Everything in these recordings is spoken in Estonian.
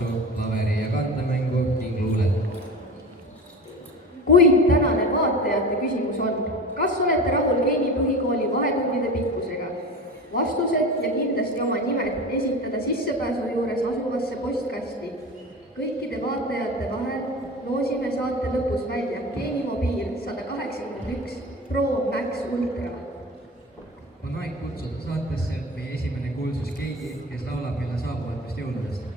tantsu, klaveri ja kandemängu ning luulet. Kuid tänane vaatajate küsimus on, kas olete rahul Keini põhikooli vahetundide pikkusega? Vastused ja kindlasti oma nimed esitada sissepääsu juures asuvasse postkasti. Kõikide vaatajate vahel loosime saate lõpus välja Keini mobiil 181 Pro Max Ultra. On aeg kutsuda saatesse meie esimene kuulsus Keini, kes laulab meile saabuvatest jõuludest.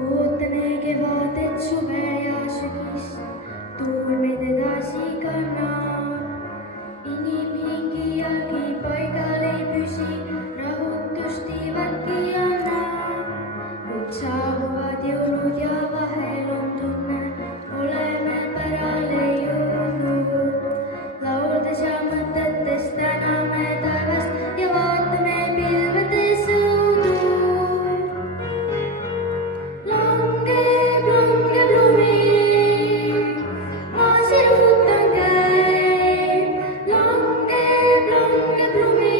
Ootame kevadet, suve ja sügist, tuul meid edasi kannab. Inimhingi jalgi paigal ei püsi, rahutust tiivadki annab. Kuid saabuvad jõulud ja vahel on tunne, oleme pärale jõudnud. Lauldes ja mõtetes täname taevast ja vaatame pilvedes õudu. Langeb lumi, ma sirutan käed. Langeb lumi,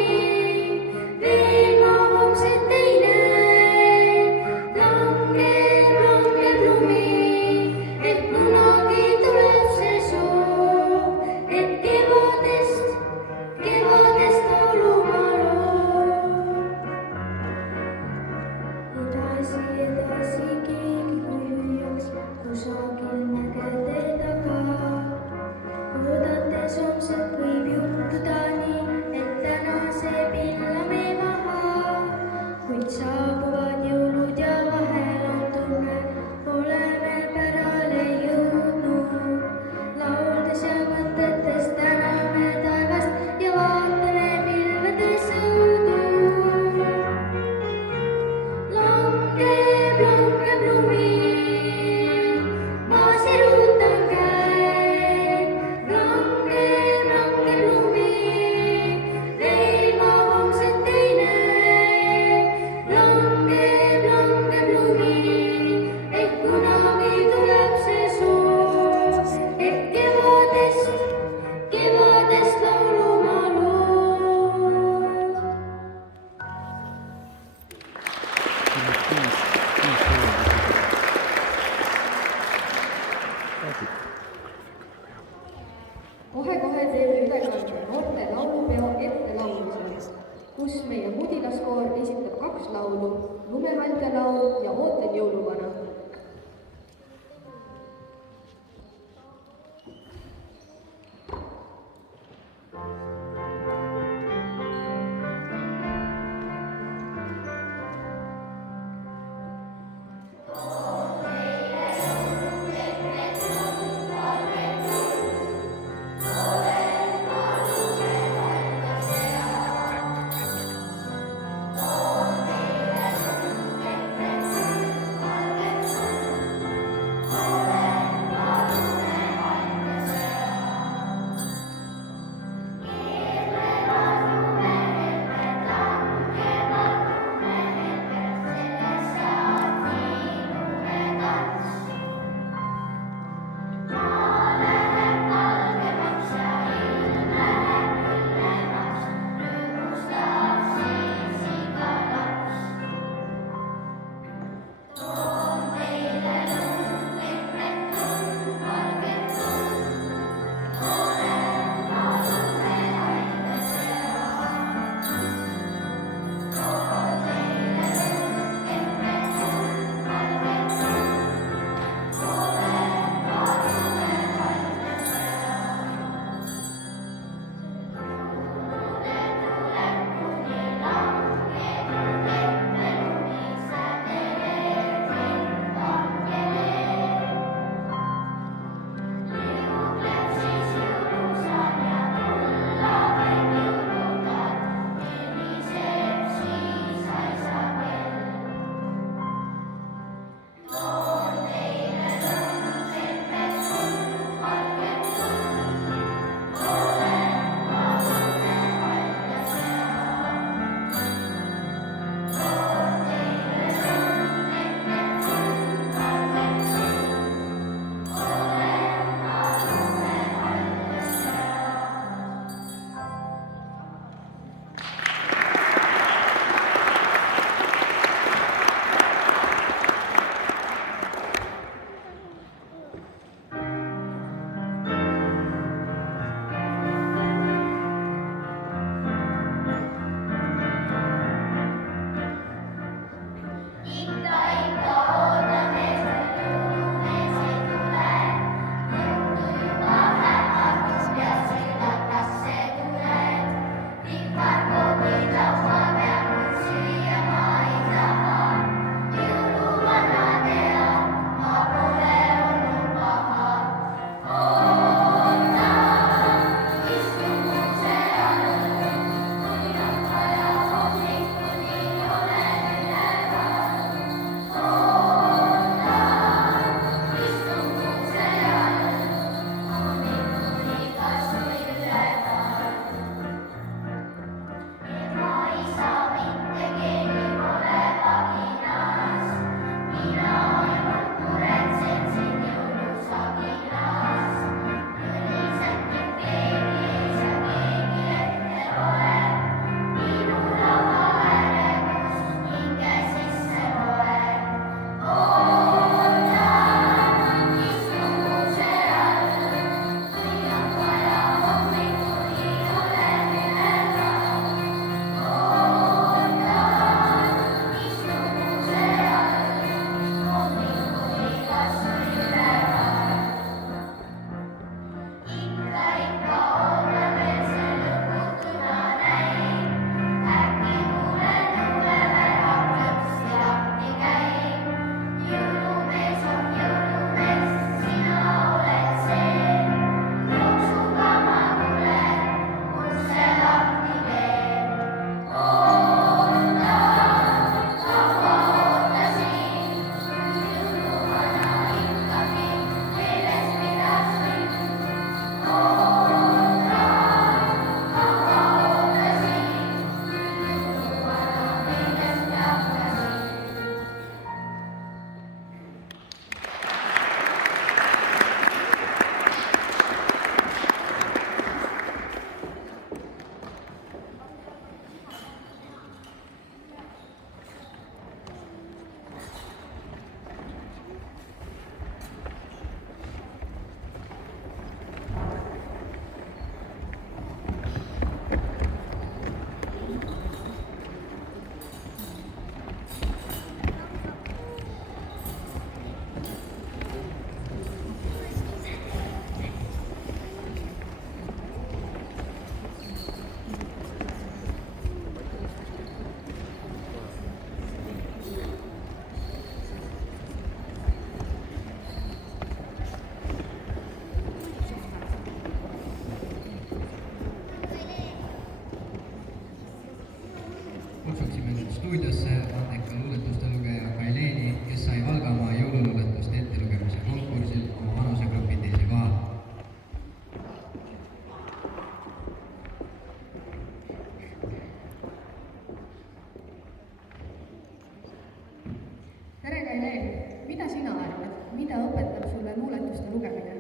mida sina arvad, mida õpetab sulle luuletuste lugemine?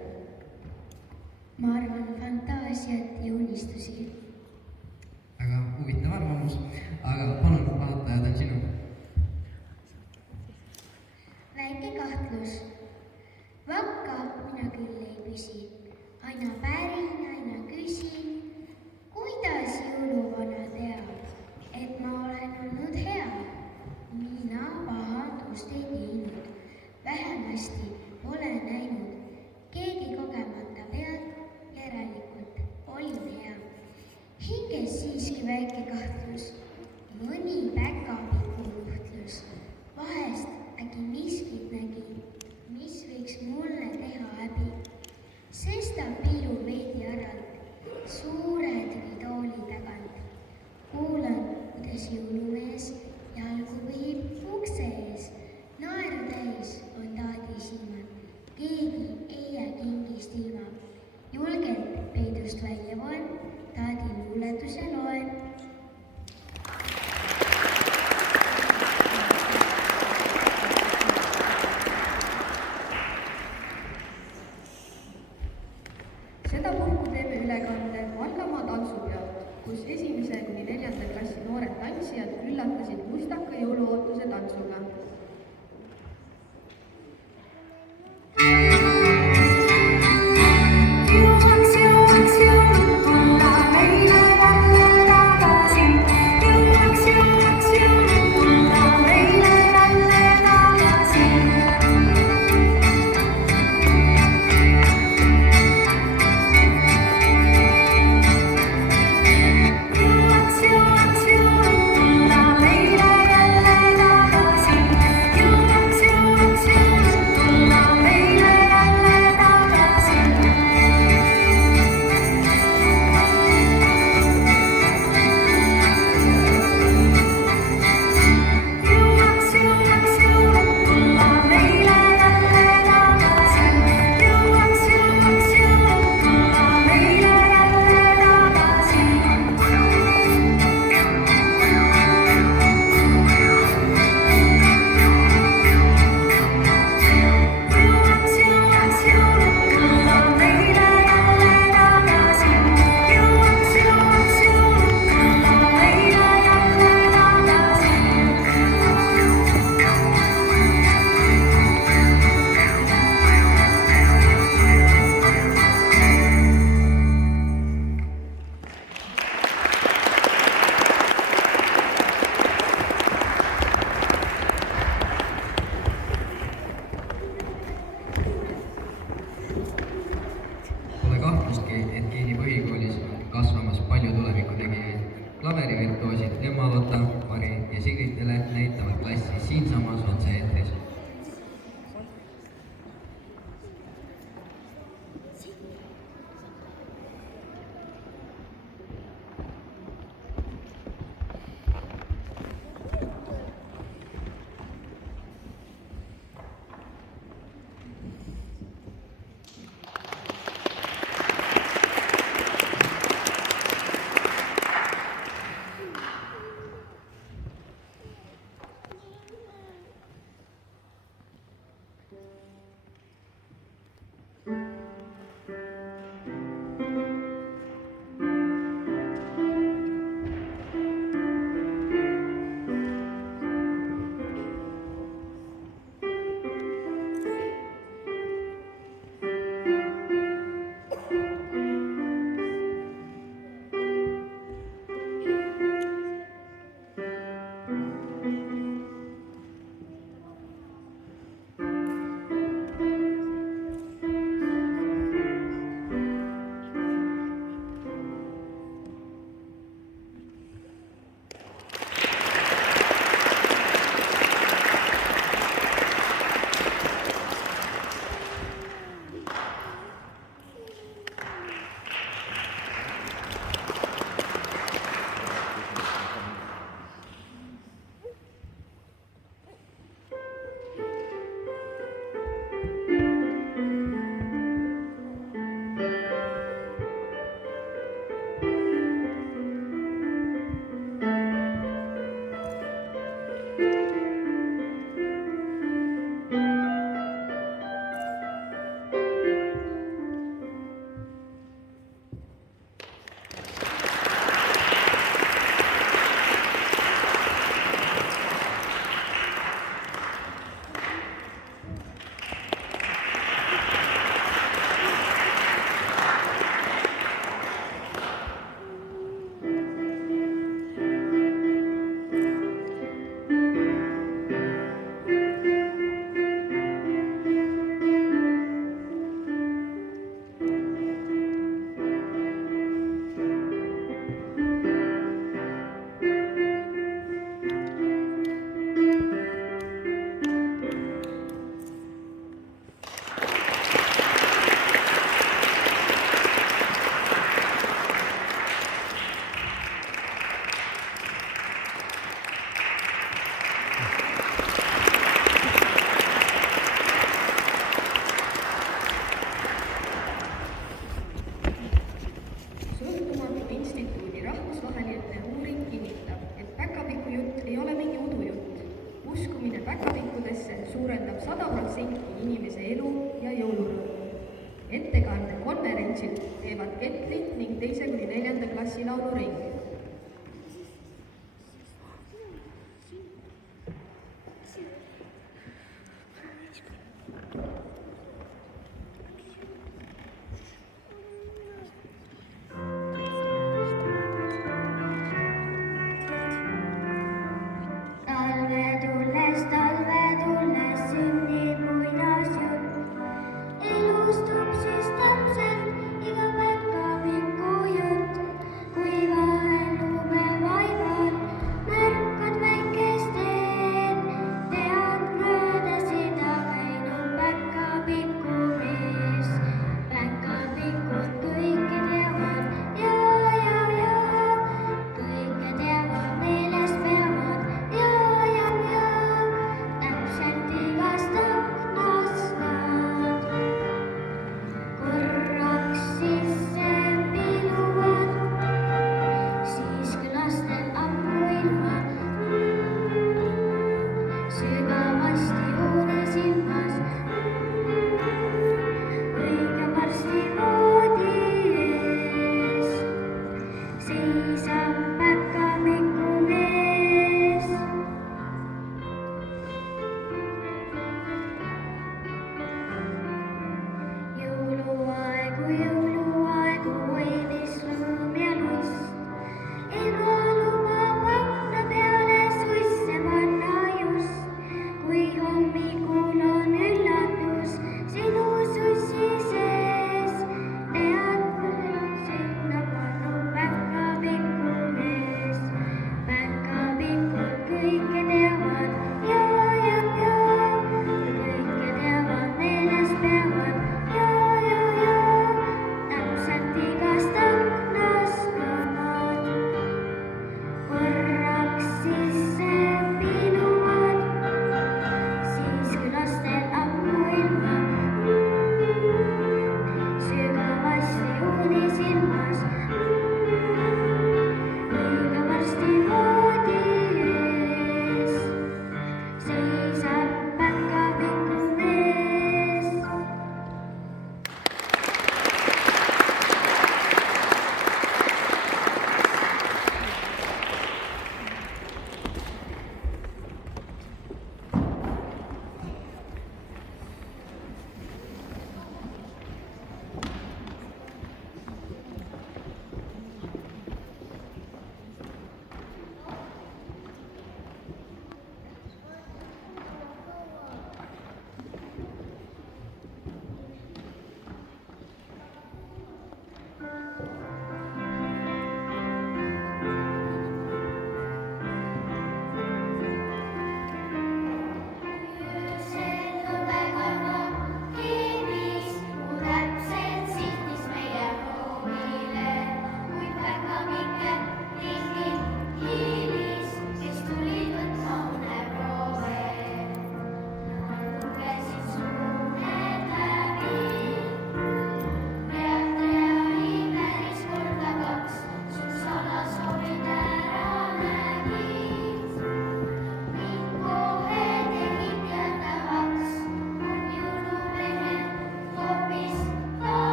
ma arvan fantaasiat ja unistusi. väga huvitav arvamus, aga palun, vaataja, ta on sinu. väike kahtlus. vakka mina küll ei püsi, aina pärin, aina küsin, kuidas jõuluvana teab, et ma olen olnud hea. mina pahandust ei teinud, vähemasti pole näinud, keegi kogemata pealt, järelikult olin hea. hinges siiski väike kahtlus, mõni päkapiku nuhtlus, vahest äkki miskit nägi, mis võiks mulle teha häbi. sestap piilun veidi aralt, suure tülitooli tagant. kuulan, kuidas jõulumees jalgu viib ukse ees, naeru täis on taadi silmad, keegi ei jää kingist ilma. julgelt peidust välja voen, taadi luuletuse loen. Sedapuhku teeme ülekande Valgamaa tantsupeolt, kus 1. kuni 4. klassi noored tantsijad üllatasid mustaka jõuluootuse tantsuga. loeksid, teevad ketli ning 2.–4. klassi lauluringi. Talve tulles sünnib muinasjutt. Elustub siis täpselt iga päev kaamikujutt. Kui vahel lumevaival märkad väikest teed, tead mööda seda käinud päkka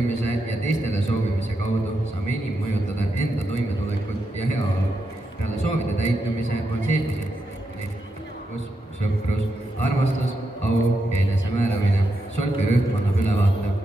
käitumise ja teistele soovimise kaudu saame enim mõjutada enda toimetulekut ja heaolu. Peale soovide täitumise on seesmised sõprus, armastus, au ja enesemääramine. Solkirühm annab ülevaate.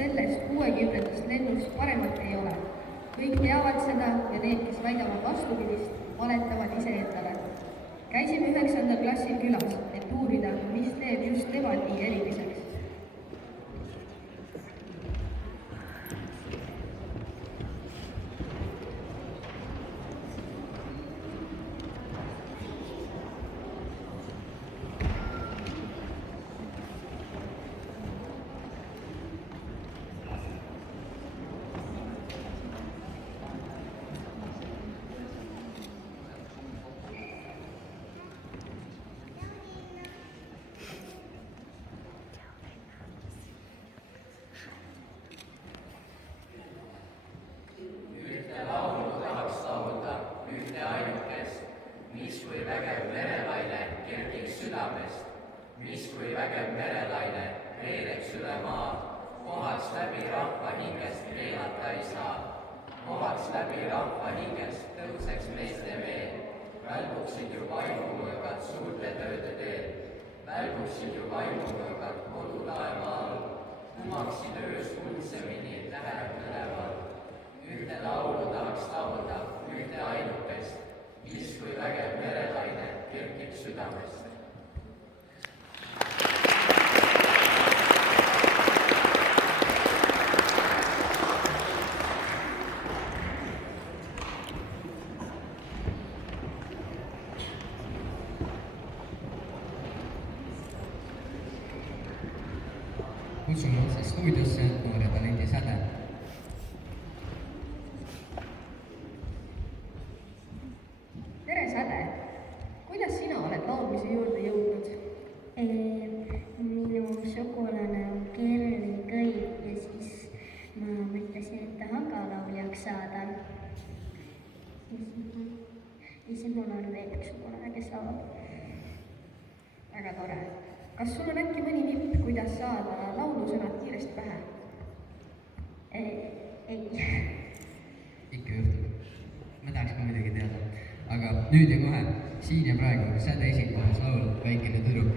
sellest 60. lennust paremat ei ole. Kõik teavad seda ja need, kes väidavad vastupidist, valetavad iseendale. Käisime 9. klassil külas, et uurida, mis teeb just nemad nii eriliseks. mis kui vägev merelaine veereks üle maa, kohaks läbi rahva hingest keelata ei saa. Kohaks läbi rahva hingest tõuseks meeste meel, välguksid ju vaimumõõgad suurte tööde teel, välguksid ju vaimumõõgad kodulaeva all, kumaksid öös kuldsemini tähed üleval. Ühte laulu tahaks laulda, ühte ainukest, mis kui vägev merelaine kerkib südamest. Kutsume otse stuudiosse noore talendi Säde. Tere, Säde! Kuidas sina oled laulmise juurde jõudnud? Minu sugulane on Kerli Kõiv ja siis ma mõtlesin, et tahaks ka lauljaks saada. Ja siis mul on veel üks sugulane, kes laulab. Väga tore. Kas sul on äkki mõni nipp, kuidas saada laulusõnad kiiresti pähe? Ei. Ikka juhtub. Ma tahaks ka muidugi teada. Aga nüüd ja kohe, siin ja praegu, Säde esitamas laul Väikene tüdruk.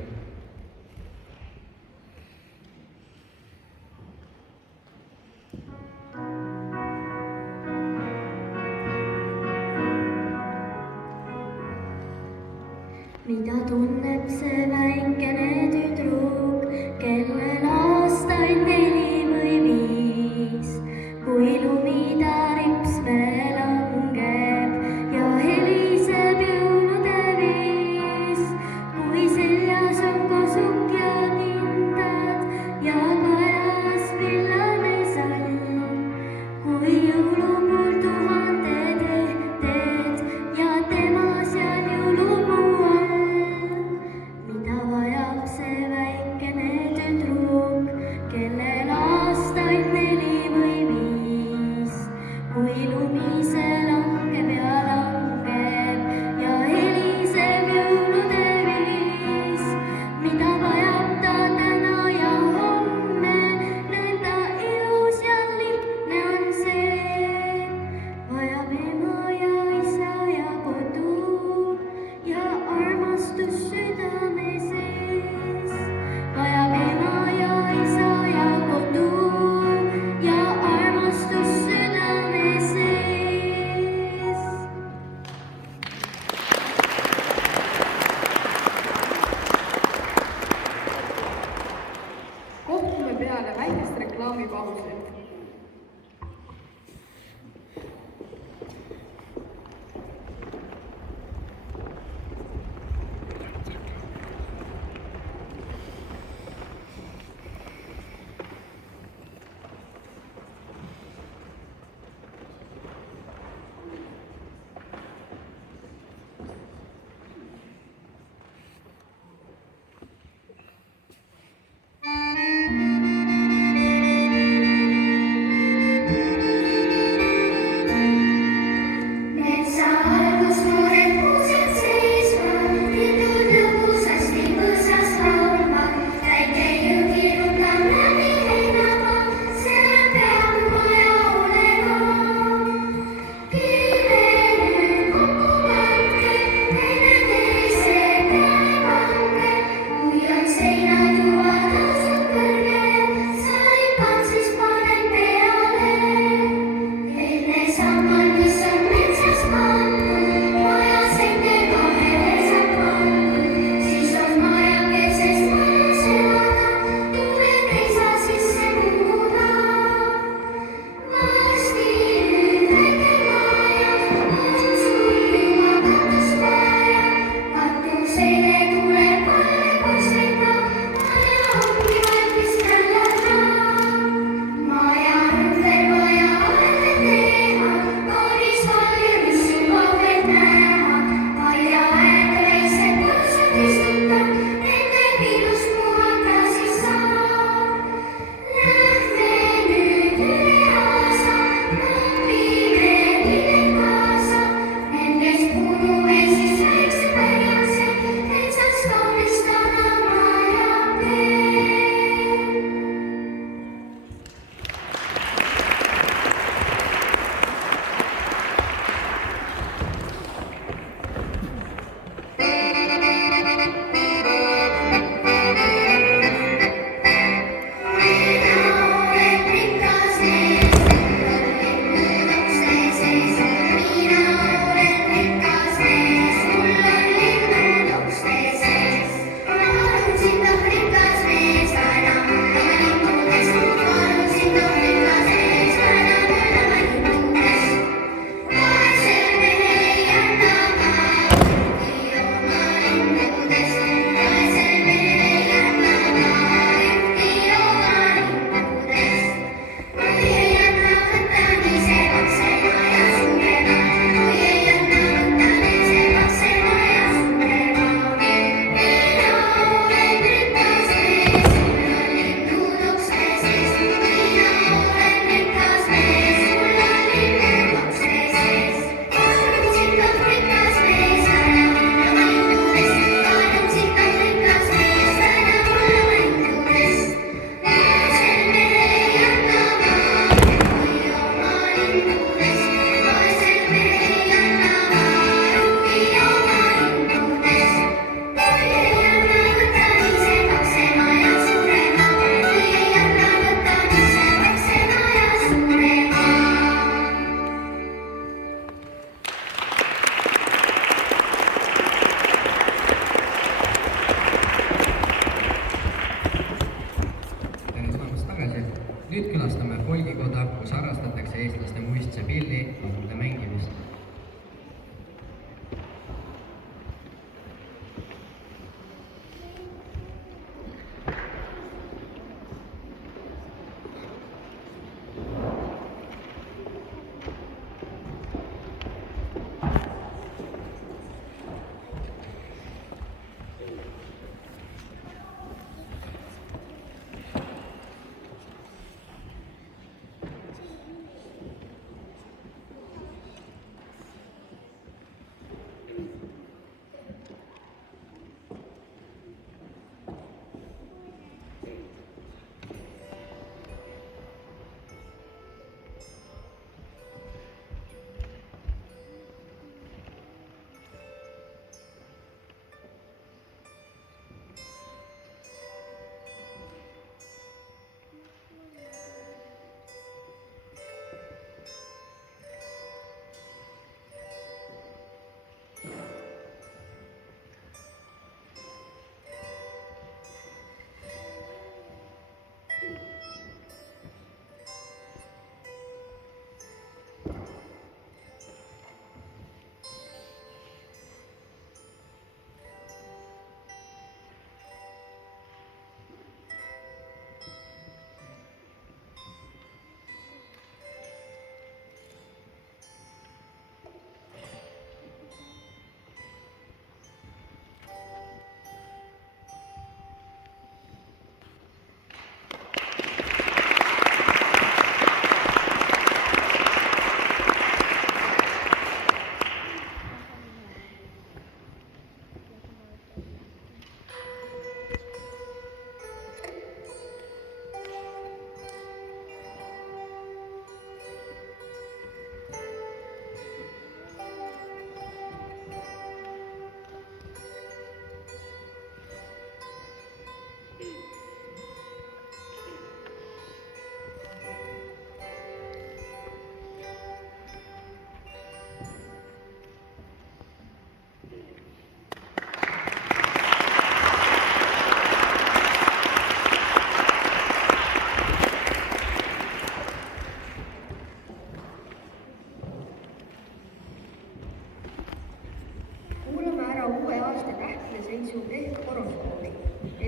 Mida tunneb see väikene tüdruk, kellel aastaid 4 või 5, kui lumi ta ripsme langeb ja heliseb jõulude viis, kui seljas on kosuk ja kindad ja kaelas villane sall, kui jõulupuul 1000 teed ja tema seal jõulupuu all.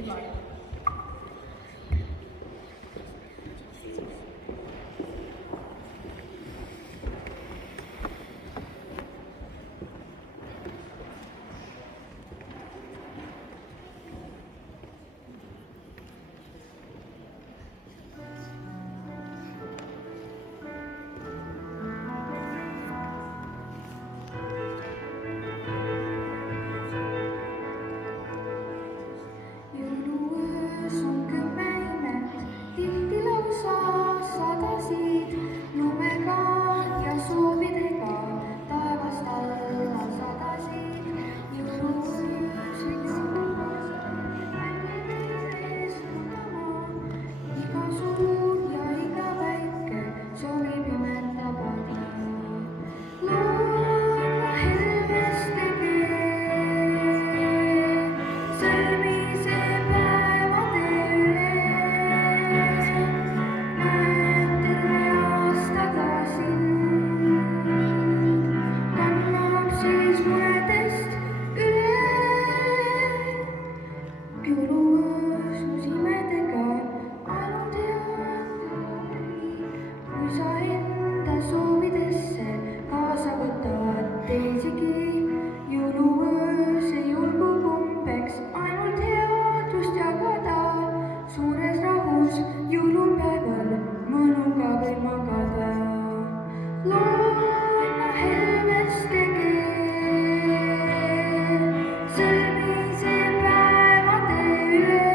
sügavale. Jõuluöös on 10 imet, tihti lausa 100 lumega ja soovidega taevast alla 100. Jõuluöös ei ees mudama, iga suur ja iga väike soovib imeta panna. Loodla helmeste keel, sõlmise päevade üle. Näeb terve aastaga sind, kannab siis muredest üle. Jõuluöös koos imedega ainult head kui sa enda soovidesse kaasa võtad teisigi. Jõuluöös ei olgu kombeks ainult headust jagada, suures rahus jõulupäeval mõnuga võib magada. Loodla helmeste keel, sõlmise päevade üle.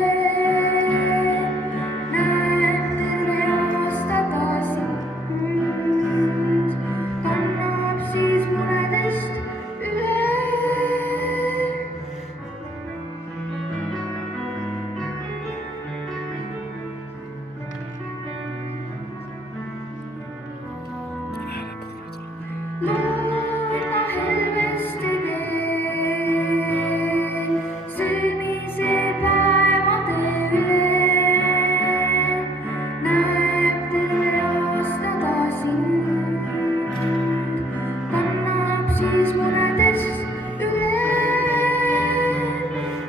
Näeb terve aastaga sind, kannab siis muredest üle. Loodla helmeste keel, sõlmise päevade üle. Näeb terve aastaga sind, kannab siis muredest üle.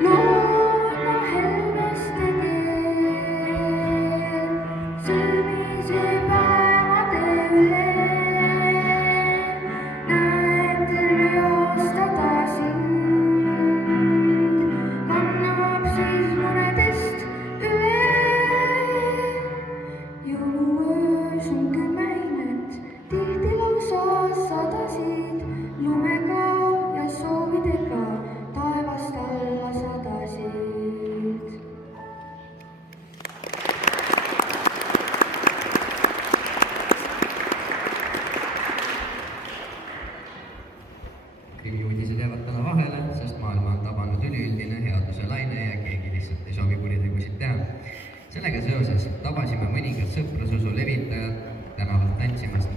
Loodla helmeste keel, sõlmise päevade üle. Näeb terve aastaga sind, kannab siis muredest üle. Jõuluöös on 10 imet, tihti lausa 100 lumega ja soovidega taevast alla 100. Krimiuudised jäävad täna vahele, sest maailma on tabanud üliüldine headuse laine ja keegi lihtsalt ei soovi kuritegusid teha. Sellega seoses tabasime mõningad sõprususu levitajad tänavalt tantsimast.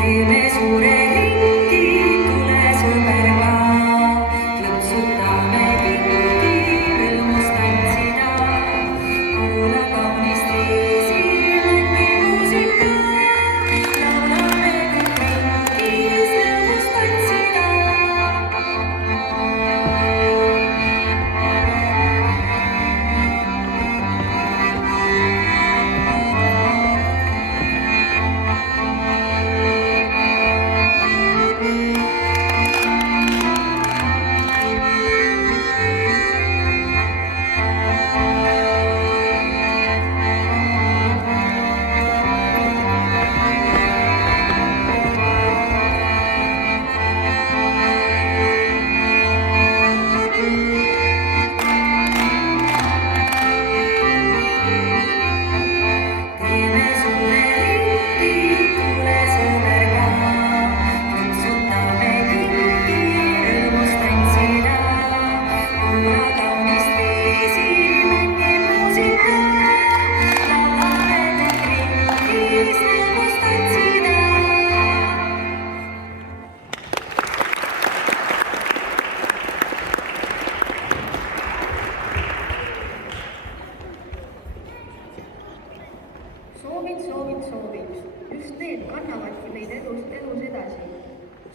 Teeme suure ringi, tule sõber ka, klõpsutame kingi, rõõmus tantsida. Kuula kaunist viisi, mängi muusika, laulame kõik ringis, rõõmus tantsida.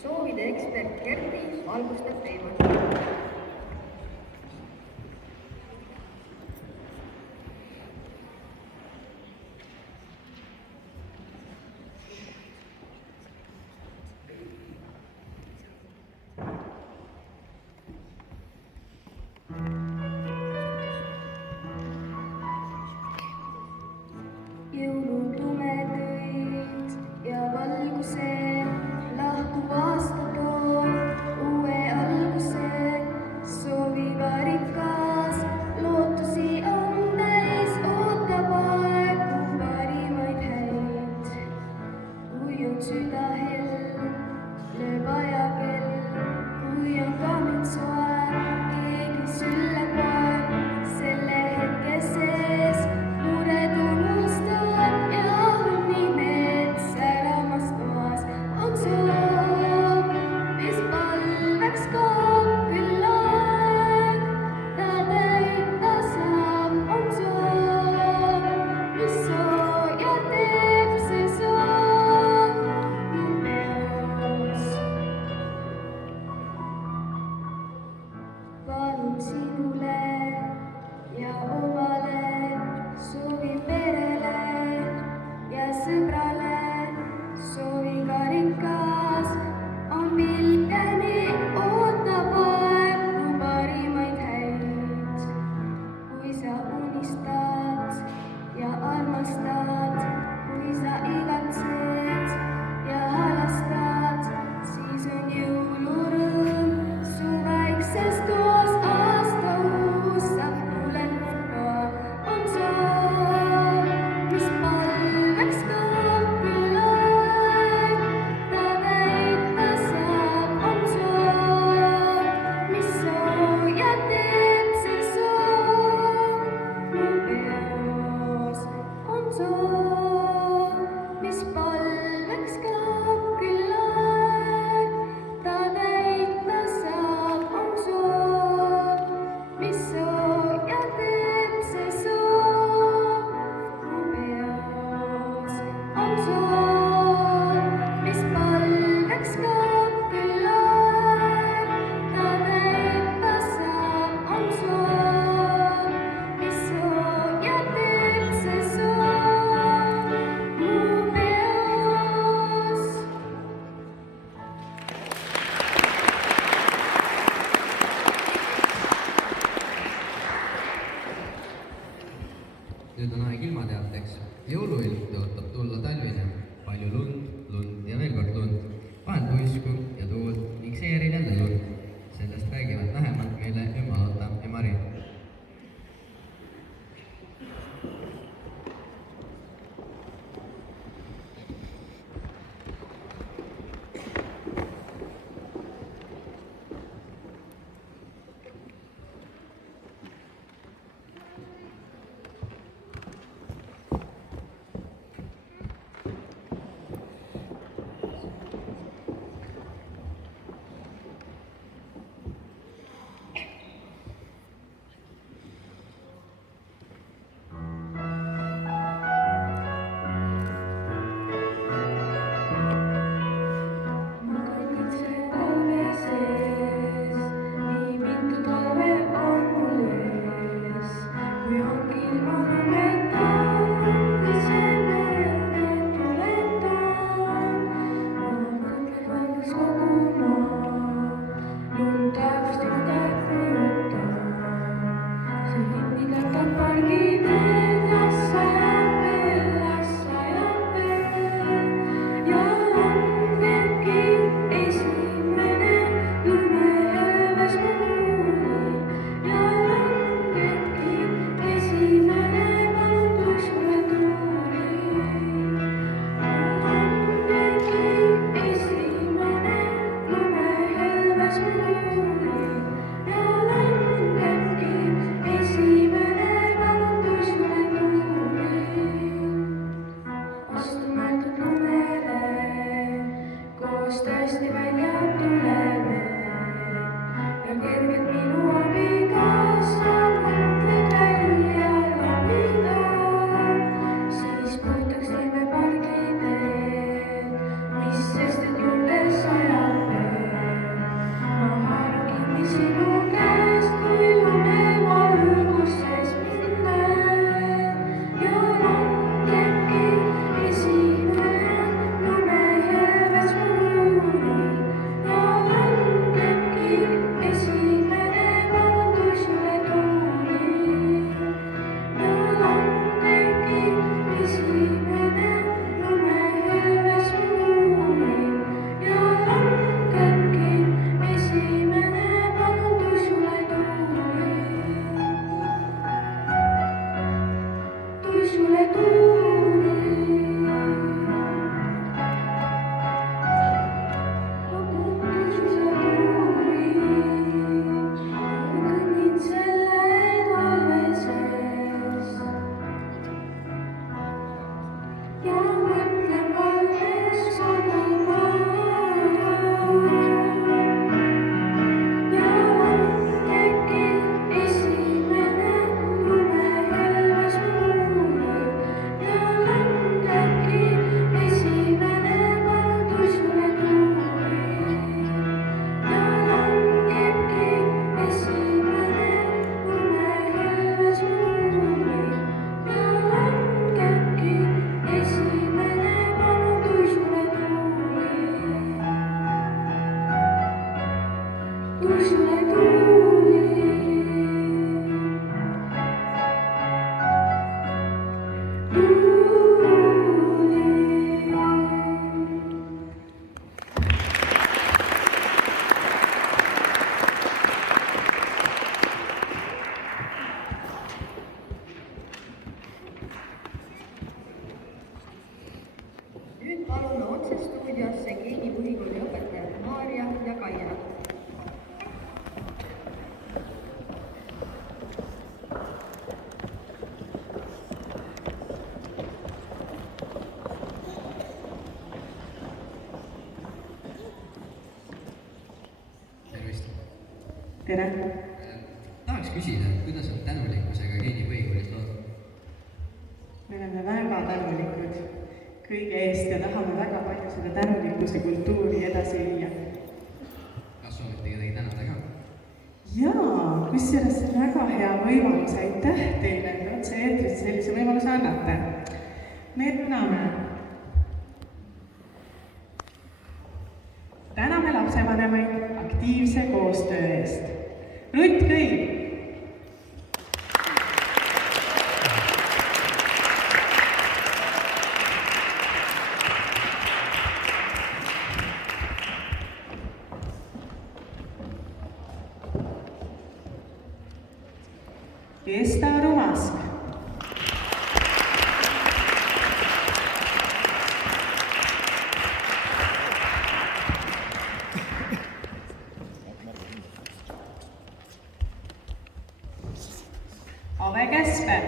soovide ekspert Kerti valgustab teemat. Jõulutumedõid ja valguse, lahkuv aasta toob uue alguse. Sooviva rikas, lootusi on täis, ootab aegu parimaid häid. Kui on süda hell, lööb ajakell, kui on kamin soe, keegi sülle poeb, selle hetke sees mured unustad ja õnnimeed säramas toas on soov, mis palveks kaob küll aeg, ta täita saab, on soov, mis sooja teeb see soov mu peos. Palun sinule ja omale, soovin perele ja sõbrale, soovin ka rikas, on pilkeni, ootab aegu parimaid häid. Kui sa unistad ja armastad, kui sa igatsed ja halastad, siis on jõulurõõm su väikses toas, aasta uus saab tulenema, on soov, mis palveks kaob küll aeg, ta täita saab, on soov, mis sooja teeb see soov mu peos, on soov, mis palveks kaob küll aeg, ta täita saab, on soov, mis sooja teeb see soov mu peos, on soov, mis palveks kaob küll aeg, ta täita saab, on soov, mis sooja teeb see soov mu peos. Nüüd on aeg ilmateateks. Jõuluilm tõotab tulla talvine. Palju lund, lund ja veel kord lund. Vahel tuisku ja tuult ning seejärel jälle lund. Sellest räägivad lähemalt meile Emma-Lotta ja Mari. Sest et juurde sajab sulle tuuli. Nüüd palume otse stuudiosse Geeni põhikooli õpetajad Maarja ja Kaia. Tervist! tere! Tahaks küsida, kuidas on tänulikkusega Geeni põhikoolis lood? Me oleme väga tänulikud kõige eest ja tahame väga palju seda tänulikkuse kultuuri edasi viia. Kas soovite kedagi tänada ka? Jaa, kusjuures see on väga hea võimalus, aitäh teile, et otse-eetris sellise võimaluse annate. Me täname lapsevanemaid aktiivse koostöö eest. Rutt Kõiv! Esta Rumask. Ave Käsper.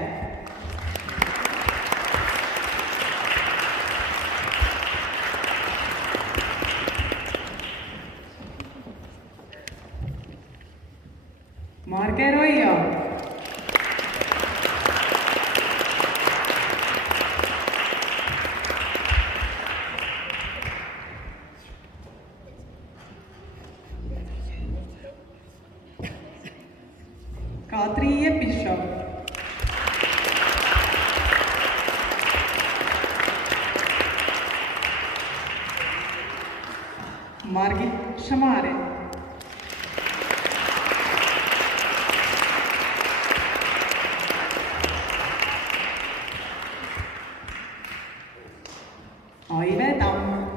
Marge Roio. Kadri Jepišov. Margit Šamari. Aive Tamm.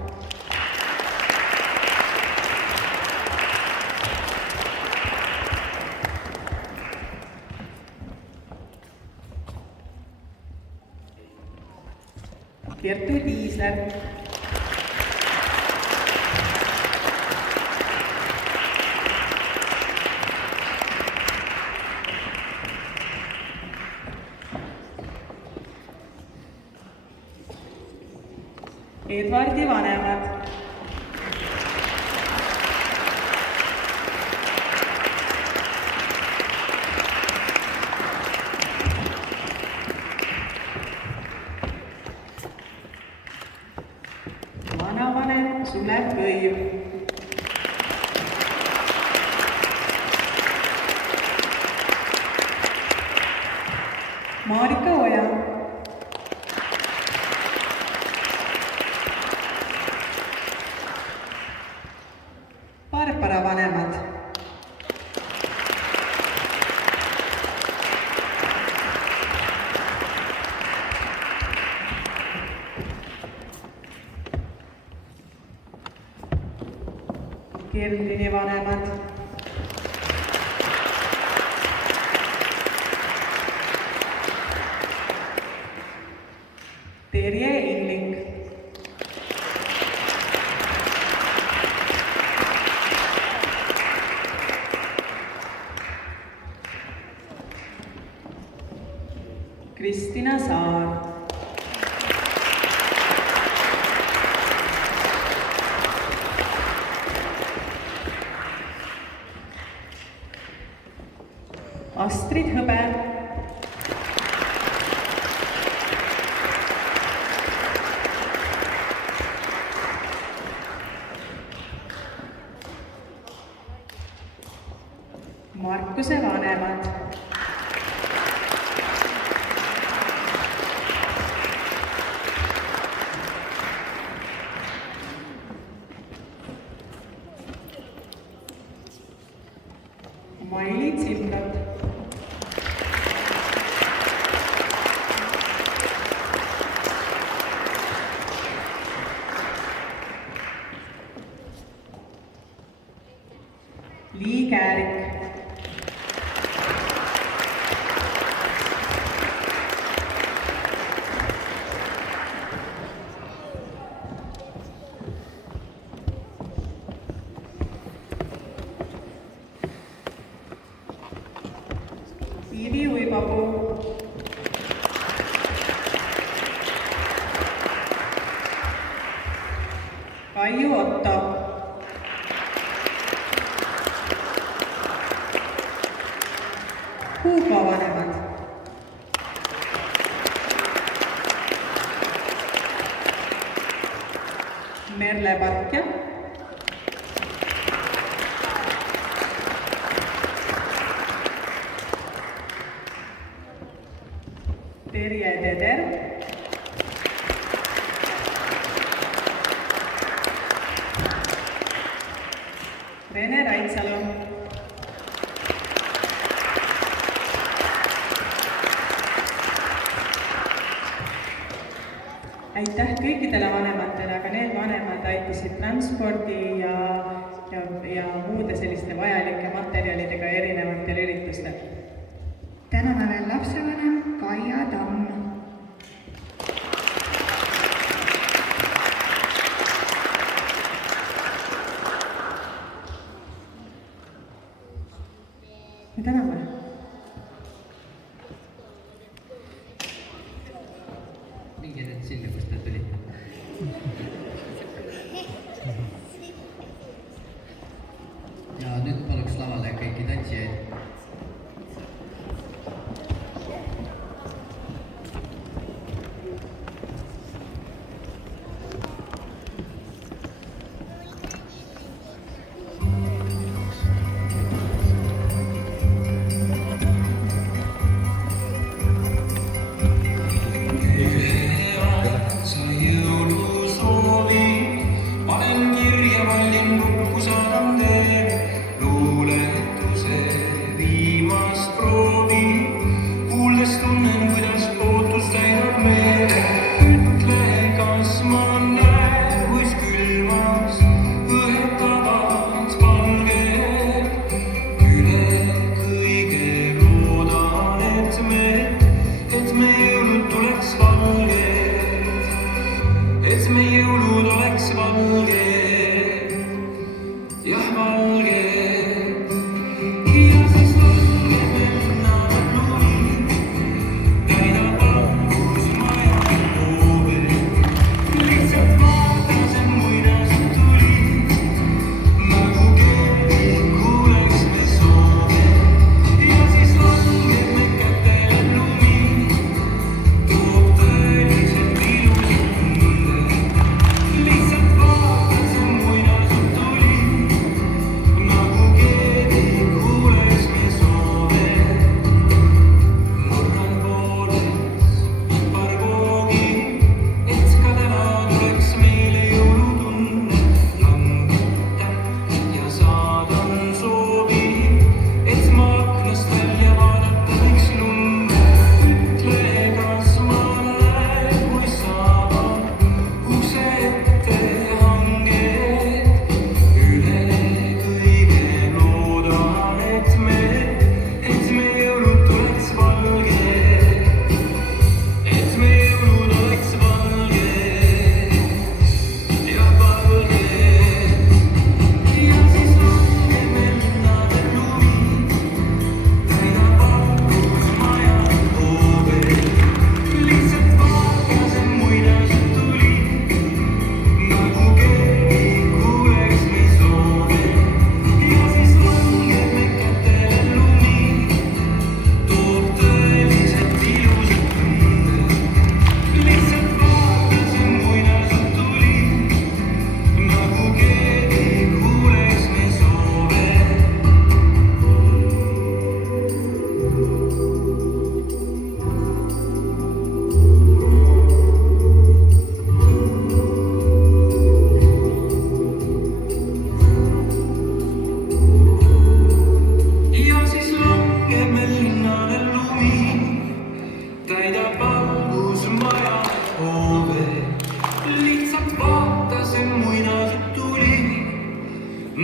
Kertu Tiisler. Edvardi vanemad. Vanavanem Sulev Kõiv. Marika Oja. Barbara vanemad. Kerlini vanemad. Terje Illing. Kristina Saar. Astrid Hõbe. Markuse vanemad. Maili Tsiprat, Lii Käärik, Iivi Uipapuu, Kaiu Otto, Hugo vanemad, Merle Parkja, Terje Teder, Rene Raitsalu. Aitäh kõikidele vanematele, aga need vanemad aitasid transpordi ja muude selliste vajalike materjalidega erinevatel üritustel. Täname veel lapsevanem Kaia Tamm. Me täname. minge nüüd sinna, kust te tulite. Ja nüüd paluks lavale kõiki tantsijaid. et me jõulud oleks valged. Jah, ma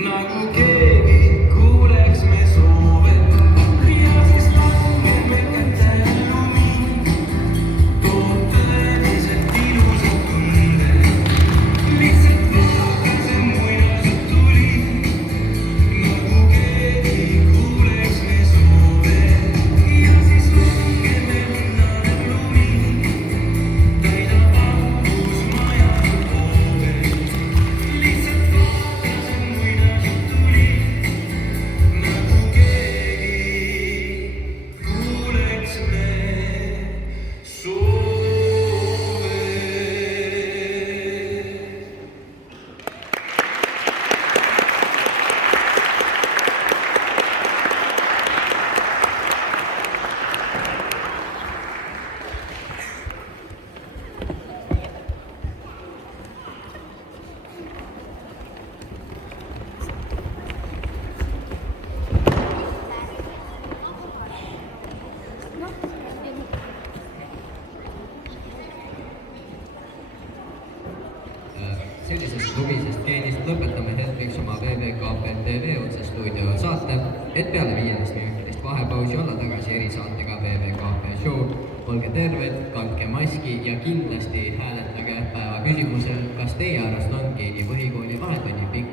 nagu keegi kuuleks me soove ja siis langeme kätte lumi. Toob tõeliselt ilusad tunded, lihtsalt vaadake see muinasjutt tuli. Nagu keegi kuuleks me soove ja siis langeme õnnane lumi. Täidab valgus maja hoove, lihtsalt vaadake see muinasjutt tuli. Nagu keegi kuuleks me soove. Sellisest lumisest geenist lõpetame hetkeks oma VVKP-TV otsestuudio saate, et peale 15-minutilist vahepausi olla tagasi erisaatega VVKP Show. Olge terved, kandke maski ja kindlasti hääletage päeva küsimusel, kas teie arust on Keeni põhikooli vahetunni pikkus